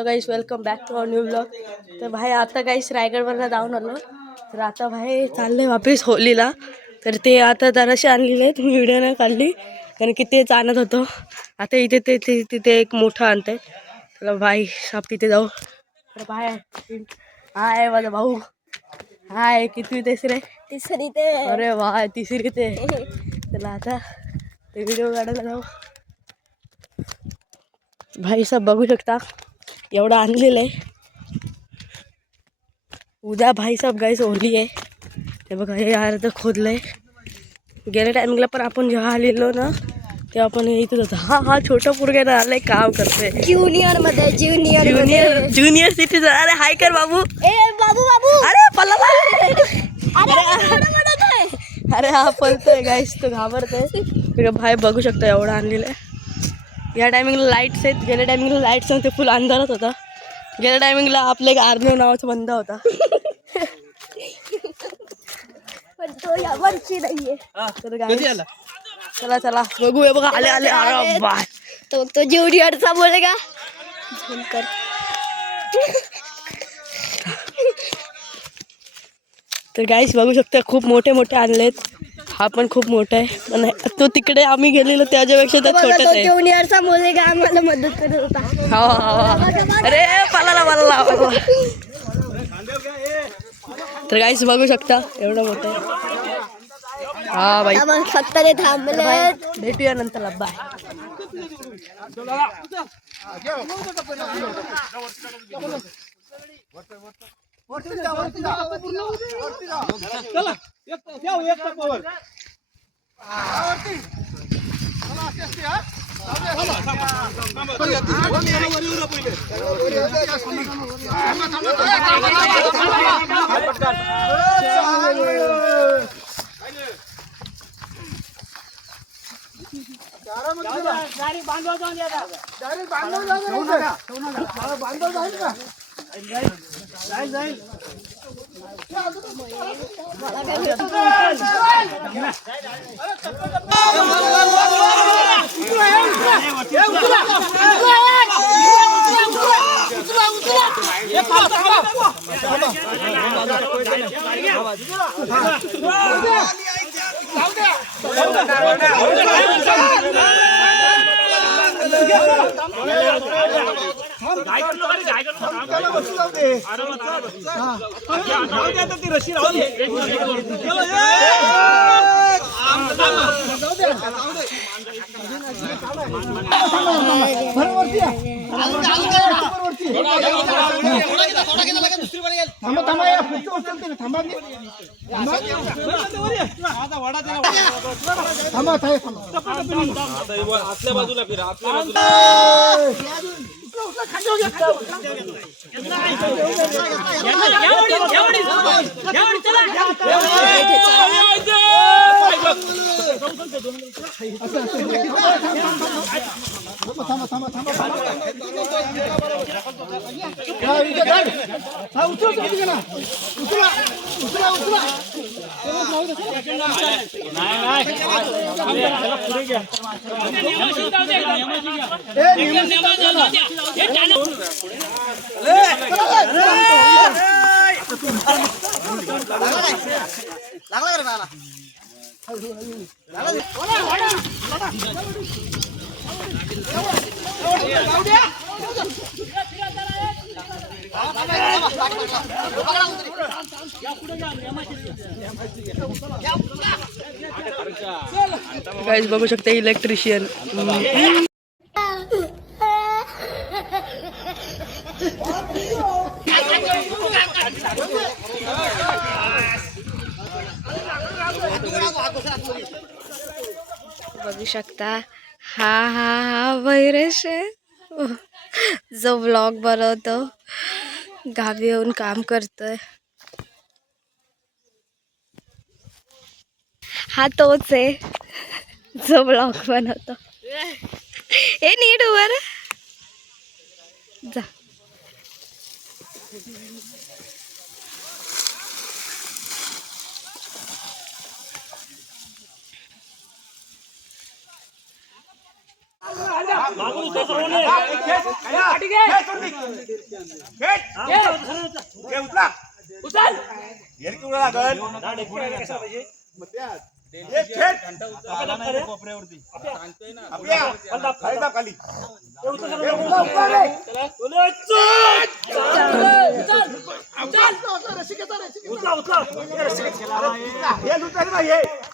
Hello guys, welcome back to our new blog. तर भाई आता गाईस रायगडवरनं जाऊन आलो. तर आता भाई चालले वापस होलीला. तर ते आता जराशी आणलेले आहेत, मी व्हिडिओ नाही काढली कारण की तेच आणत होतो. आता इथे तिथे एक मोठं आणतंय. चला भाई साप तिथे जाऊ. तर भाई हाय माझा भाऊ. हाय किती तिसरे ते. अरे वा तिसरी ते. चला आता ते व्हिडिओ काढायला जाऊ. भाई सब बघू शकता एवढं आणलेलं आहे. उद्या भाई साहेब गाईस होली आहे. ते बघा हे अर्ध खोदलंय. गेल्या टायमिंगला पण आपण जेव्हा आलेलो ना तेव्हा आपण इथं होतो. हा छोटा पोरगा ना आलाय काम करतोय ज्युनियर मध्ये. Junior citizen. अरे हाय कर बाबू. बाबू अरे पल्ला. अरे हा पळतोय गाईस, तो घाबरतोय. भाई बघू शकता एवढं आणलेलं आहे. या टायमिंगला लाईट्स आहेत. गेल्या टायमिंगला लाईट्स नव्हते, फुल अंधारात होता. गेल्या टायमिंगला आपल्या एक आर्नव नावाचा बंदा होता. पण तो यावरची नाहीये. चला चला बघू. हे बघा आले आले. अरे बाय तो ज्युनियरचा मुलगा. तर गाईस बघू शकता खूप मोठे मोठे आणलेत. हा पण खूप मोठा आहे. पण तो तिकडे आम्ही गेलेलो त्याच्यापेक्षा तर छोटाच आहे. ज्युनियरचा मुलगा आम्हाला मदत करत होता. अरे पळाला. तर गाईस बघू शकता एवढं मोठं आहे. हा भाई फक्त ते थांबले. भेटूया नंतर. बाय. आतल्या बाजूला फिरा. गाइस बघू शकता इलेक्ट्रिशियन. बघू शकता हा वैरेश जो व्लॉग बनवतो, गावी येऊन काम करतोय. हा तोच आहे जो व्लॉग बनवतो. हे नीट उभं जा.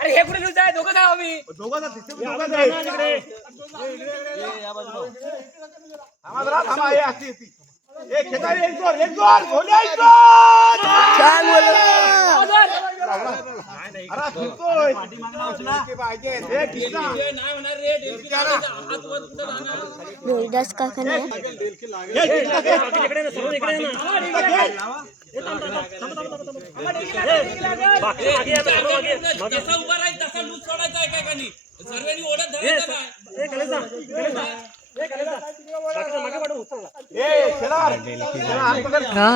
अरे हे कुठे लुच आहे दोघं जाऊ आम्ही रोहिदास काकाने जसा उभा राहील तसा लूज सोडायचा आहे काय सर्वांनी ओढत धरायचं हा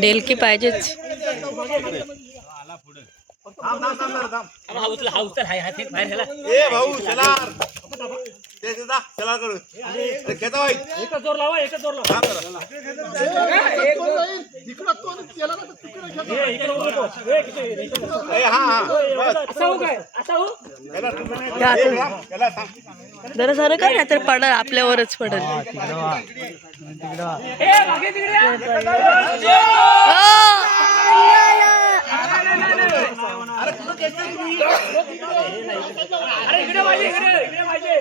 डेलकी पाहिजेच. जोर लावा एकच जोर लावा जरा सारं काय नाही तर पडल आपल्यावरच पडल. अरे इकडे पाहिजे इकडे पाहिजे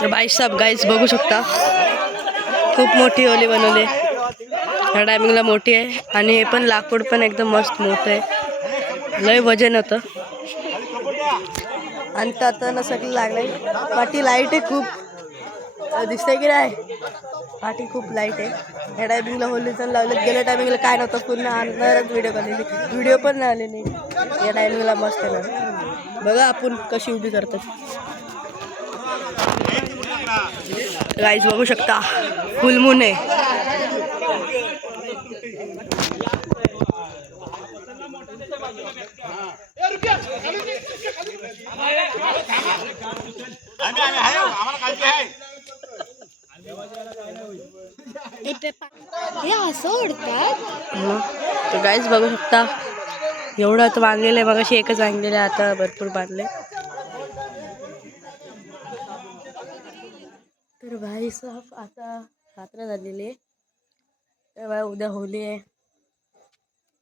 तर बाई साहेब गाईस बघू शकता खूप मोठी होली बनवली. ह्या टायमिंगला मोठी आहे आणि हे पण लाकूड पण एकदम मस्त मोठं आहे. लय वजन होतं आणि आता ना सगळं लागलंय. पाठी लाईट आहे खूप दिसतंय की नाही. पाठी खूप लाईट आहे. ह्या टायमिंगला होली पण लावलं. गेल्या टायमिंगला काय नव्हतं पूर्ण अंधारात व्हिडिओ बनवली. व्हिडिओ पण नाही आले नाही. या टायमिंगला मस्त आहे. बघा आपण कशी उभी करतात. गाईज बघू शकता फुल मून आहे. तर गाईज बघू शकता एवढं आता बांधलेलं आहे. मग अशी एकच बांधलेलं आहे. आता भरपूर बांधले. तर भाई साहब आता रात्र झालेली आहे. तर भाई उद्या होली आहे.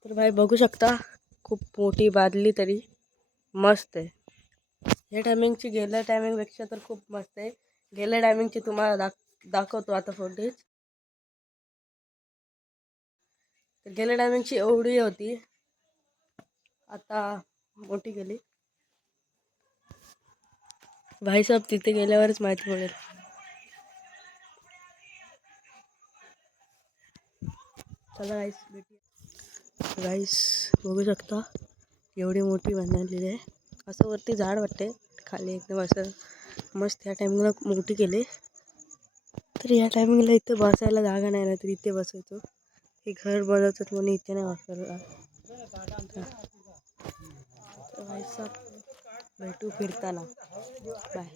तर भाई बघू शकता खूप मोठी बादली तरी मस्त आहे. या टायमिंगची गेल्या टायमिंगपेक्षा तर खूप मस्त आहे. गेल्या टायमिंगची तुम्हाला दाखवतो आता फुटेज. तर गेल्या टायमिंगची एवढी होती आता मोठी केली. भाई साहेब तिथे गेल्यावरच माहिती पडेल. चला गाईस भेटूया. गाईस बघू शकता एवढी मोठी बनवलेली आहे. असं वरती झाड वाटते खाली एकदम असं मस्त. या टायमिंगला मोठी केली. तर या टायमिंगला इथं बसायला जागा नाही ना तर इथे बसायचो. हे घर बनवतात म्हणून इथे नाही बसायला. भेटू फिरताना. बाय.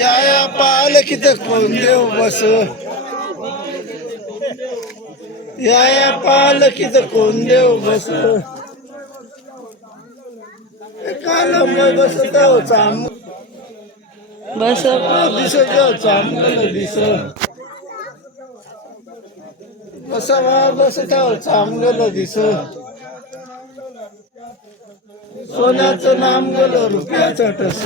या पालखीत कोण देव बस. या पालखीत कोण देव बस. काल बसत चांग बस दिसत चांगलं दिस. बसावा बसता चांगलं दिस सोन्याचं नाम गेलं रुपयाचं टस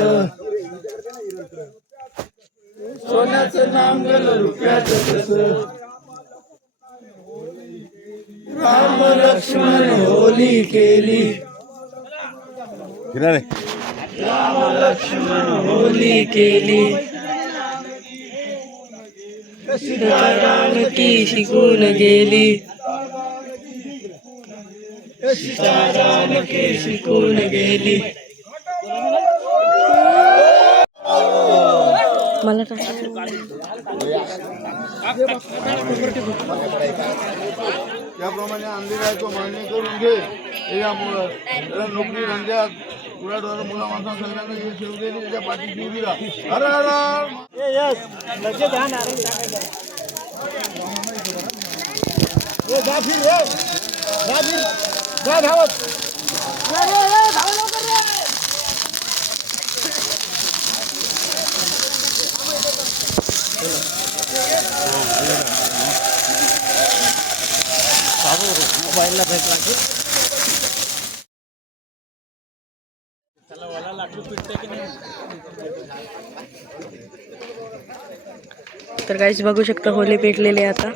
सोन्याचं नाम गेलं रुपयाचं टस राम लक्ष्मण होली केली राम लक्ष्मण होली केली सीताराम की शिकून गेली सीताराम की शिकून गेली मला त्याप्रमाणे अंधेरायचं मान्य करून घे यामुळं त्याला नोकरी धंद्यात पुराडवर मुला माणसा सगळ्यांना जे ठेवू दे त्याच्या पाठी जीव दिला हर हर तर काहीच बघू शकता होली पेटलेली आता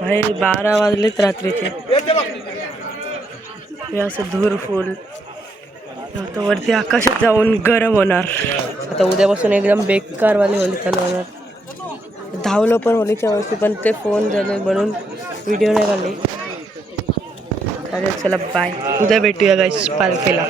बाहेर 12 वाजलेत रात्रीचे हे असं धूर फुल आता वरती आकाशात जाऊन गरम होणार आता उद्यापासून एकदम बेकारवाली होली चालू होणार धावलो पण होलीच्या वरती पण ते फोन झाले म्हणून व्हिडिओ नाही काढले. चला बाय उद्या भेटूया गाईस पालखीला.